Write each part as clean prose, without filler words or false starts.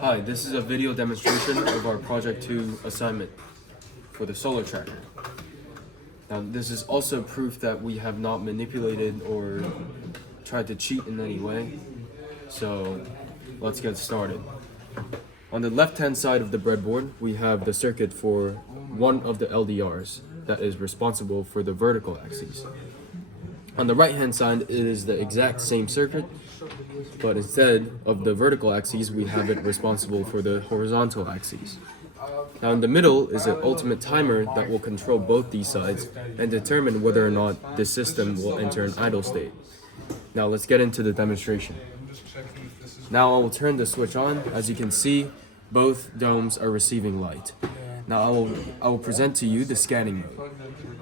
Hi, this is a video demonstration of our Project 2 assignment for the solar tracker. Now, this is also proof that we have not manipulated or tried to cheat in any way. So, let's get started. On the left-hand side of the breadboard, we have the circuit for one of the LDRs that is responsible for the vertical axis. On the right-hand side, it is the exact same circuit, but instead of the vertical axis, we have it responsible for the horizontal axis. Now in the middle is an ultimate timer that will control both these sides and determine whether or not this system will enter an idle state. Now let's get into the demonstration. Now I will turn the switch on. As you can see, both domes are receiving light. Now I will present to you the scanning mode.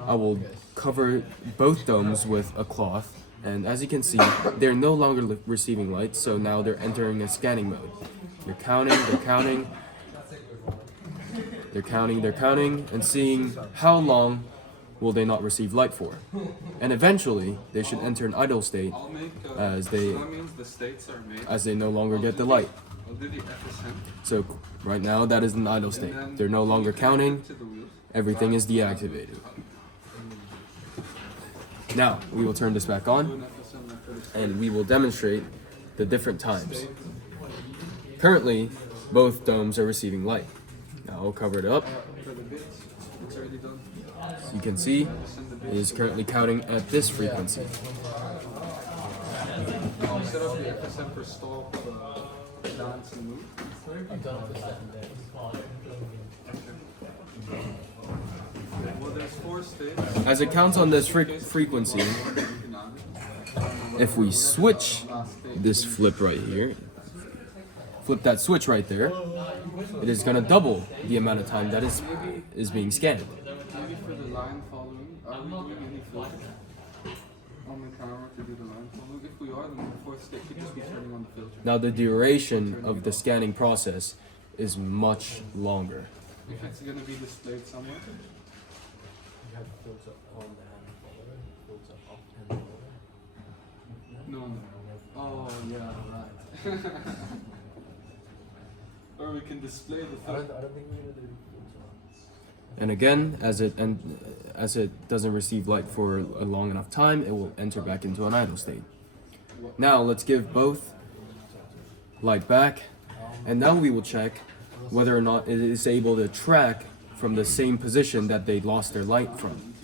I will cover both domes with a cloth, and as you can see, they're no longer receiving light, so now they're entering a scanning mode. They're counting, and seeing how long will they not receive light for. And eventually, they should enter an idle state as they no longer get the light. So right now, that is an idle state. They're no longer counting, everything is deactivated. Now, we will turn this back on, and we will demonstrate the different times. Currently, both domes are receiving light. Now, I'll cover it up. As you can see, it is currently counting at this frequency. As it counts on this frequency, if we switch this flip right here, flip that switch right there, it is going to double the amount of time that is being scanned. Now the duration of the scanning process is much longer. If it's going to be displayed somewhere. You have the filter on the hand folder, filter off hand folder. No. Oh, yeah, right. Or we can display the filter. I don't think we're going to do filter. And again, as it doesn't receive light for a long enough time, it will enter back into an idle state. Now let's give both light back, and now we will check whether or not it is able to track from the same position that they lost their light from.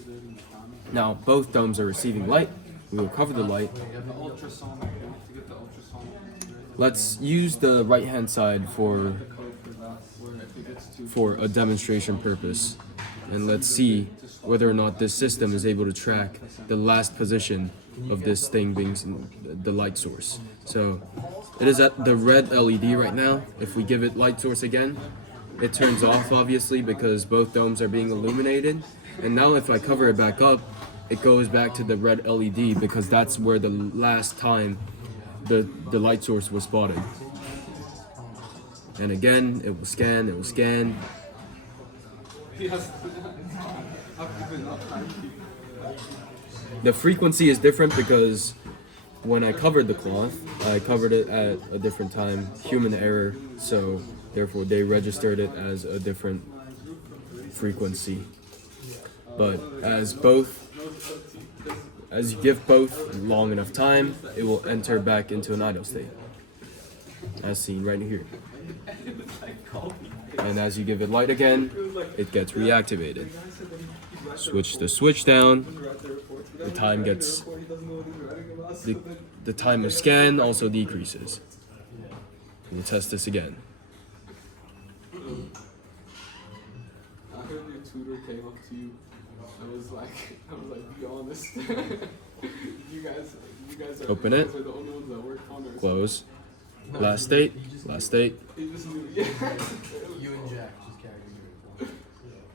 Now both domes are receiving light. We will cover the light. Let's use the right hand side for a demonstration purpose, and let's see whether or not this system is able to track the last position of this thing being the light source. So it is at the red LED right now. If we give it light source again, it turns off obviously because both domes are being illuminated. And now if I cover it back up, it goes back to the red LED because that's where the last time the light source was spotted. And again, it will scan. The frequency is different because when I covered the cloth, I covered it at a different time, human error, so therefore they registered it as a different frequency. But as you give both long enough time, it will enter back into an idle state, as seen right here. And as you give it light again, it gets reactivated. Switch the switch down, the time gets, the time of scan also decreases. We'll test this again. I heard your tutor came up to you. I was like, be honest. you guys Open it. are the only ones that work on it. Close. Last state. You and Jack just carried your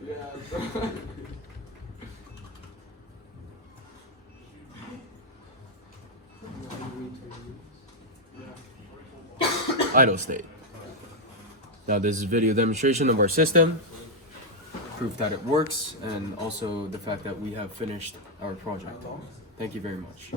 Yeah. Idle state. Now this is a video demonstration of our system, proof that it works, and also the fact that we have finished our project. Thank you very much.